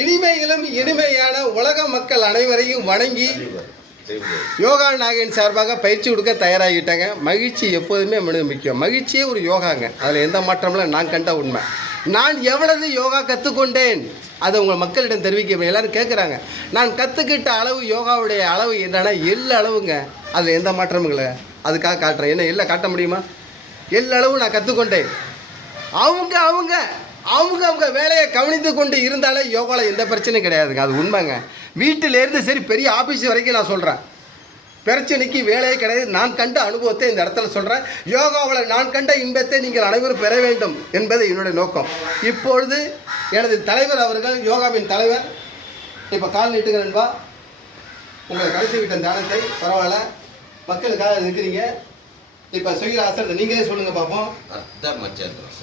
இனிமையிலும் இனிமையான உலக மக்கள் அனைவரையும் வணங்கி யோகா நாகேன் சார்பாக பயிற்சி கொடுக்க தயாராகிட்டாங்க. மகிழ்ச்சி எப்போதுமே மனித முக்கியம். மகிழ்ச்சியே ஒரு யோகாங்க, அதில் எந்த மாற்றமும் நான் கண்ட உண்மை. நான் எவ்வளவு யோகா கற்றுக்கொண்டேன் அதை உங்கள் மக்களிடம் தெரிவிக்க எல்லாரும் கேட்குறாங்க. நான் கற்றுக்கிட்ட அளவு யோகாவுடைய அளவு என்னன்னா எள்ளு அளவுங்க, அதில் எந்த மாற்றமும் இல்லை. அதுக்காக காட்டுறேன். என்ன எல்லாம் காட்ட முடியுமா? எள்ளு அளவு நான் கற்றுக்கொண்டேன். அவங்க அவங்க அவங்க அவங்க வேலையை கவனித்து கொண்டு இருந்தாலே யோகாவில் எந்த பிரச்சனையும் கிடையாதுங்க. அது உண்மைங்க. வீட்டிலேருந்து சரி பெரிய ஆஃபீஸ் வரைக்கும் நான் சொல்கிறேன், பிரச்சனைக்கு வேலையே கிடையாது. நான் கண்ட அனுபவத்தை இந்த இடத்துல சொல்கிறேன். யோகாவில் நான் கண்ட இன்பத்தை நீங்கள் அனைவரும் பெற வேண்டும் என்பது என்னுடைய நோக்கம். இப்பொழுது எனது தலைவர் அவர்கள், யோகாவின் தலைவர், இப்போ கால் நீட்டுங்க நண்பா. உங்களை கழித்து விட்ட தானத்தை பரவாயில்ல, மக்களுக்காக இருக்கிறீங்க. இப்போ செய்கிற ஆசனத்தை நீங்களே சொல்லுங்கள் பார்ப்போம்.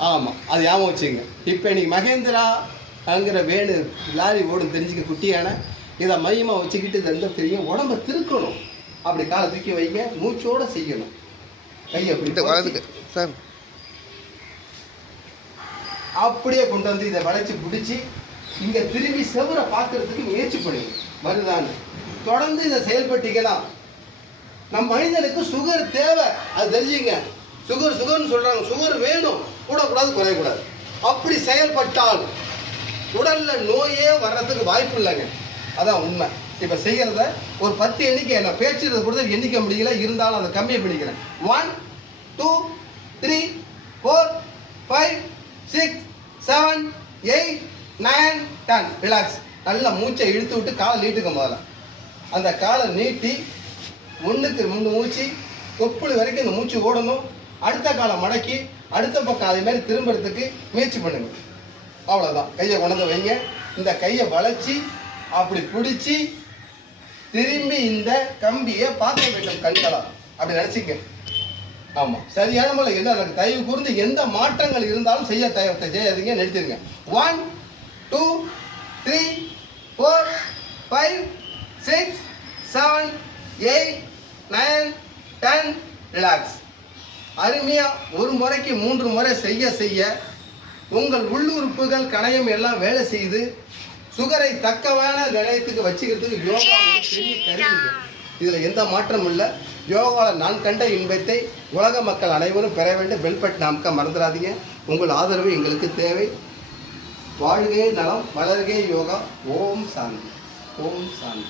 ஆமாம், அது ஞாபகம் வச்சுங்க. இப்போ இன்னைக்கு மகேந்திரா அங்கிற வேணு லாரி ஓடும் தெரிஞ்சுக்க குட்டியான இதை மையமாக வச்சுக்கிட்டு இது எந்த தெரியும், உடம்பை திருக்கணும். அப்படி காலை தூக்கி வைங்க, மூச்சோடு செய்யணும். கையை அப்படி சார் அப்படியே கொண்டு வந்து இதை வளைச்சி பிடிச்சி இங்கே திரும்பி செவரை பார்க்கறதுக்கு முயற்சி பண்ணுங்க. வருதான்னு தொடர்ந்து இதை செயல்பட்டீங்கன்னா நம்ம மனிதனுக்கு சுகர் தேவை, அது தெரிஞ்சுங்க. சுகர்னு சொல்கிறாங்க, சுகர் வேணும், கூடக்கூடாது குறையக்கூடாது. அப்படி செயல்பட்டால் உடலில் நோயே வர்றதுக்கு வாய்ப்பு இல்லைங்க. அதான் உண்மை. இப்போ செய்கிறத ஒரு 10 எண்ணிக்கை நான் பேச்சுறதை பொறுத்த எண்ணிக்க முடியல, இருந்தாலும் அதை கம்மியாக பண்ணிக்கிறேன். 1 2 3 4 5 6 7 8 9 10. ரிலாக்ஸ். நல்லா மூச்சை இழுத்து விட்டு காலை நீட்டுக்க. முதல்ல அந்த காலை நீட்டி 1க்கு 2 மூச்சு தொப்புள் வரைக்கும் இந்த மூச்சு ஓடணும். அடுத்த காலை மடக்கி அடுத்த பக்கம் அதே மாதிரி திரும்புறதுக்கு முயற்சி பண்ணுங்க. அவ்வளோதான். கையை கொண்டு வைங்க. இந்த கையை வளைச்சி அப்படி பிடிச்சி திரும்பி இந்த கம்பியை பார்க்க வேண்டும் கண்களா. அப்படி நினச்சிக்க. ஆமாம், சரியான முறை. என்ன எனக்கு தயவு கூர்ந்து எந்த மாற்றங்கள் இருந்தாலும் செய்யாதீங்க, நிறுத்திடுங்க. 1 2 3 4 5 6 7 8 9 10. ரிலாக்ஸ். அருமையாக ஒரு முறைக்கு 3 முறை செய்ய உங்கள் உள்ளுறுப்புகள் கணையம் எல்லாம் வேலை செய்து சுகரை தக்கவான நிலையத்துக்கு வச்சுக்கிறதுக்கு யோகா ஒரு பெரிய கருவிங்க. இதில் எந்த மாற்றமும் இல்லை. யோகாவில் நான் கண்ட இன்பத்தை உலக மக்கள் அனைவரும் பெற வேண்டும். பெல் பட்டன் அமுக்க மறந்துடாதீங்க. உங்கள் ஆதரவு எங்களுக்கு தேவை. வாழ்கை நலம், வளர்கே யோகா. ஓம் சாந்தி, ஓம் சாந்தி,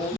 ஓம்.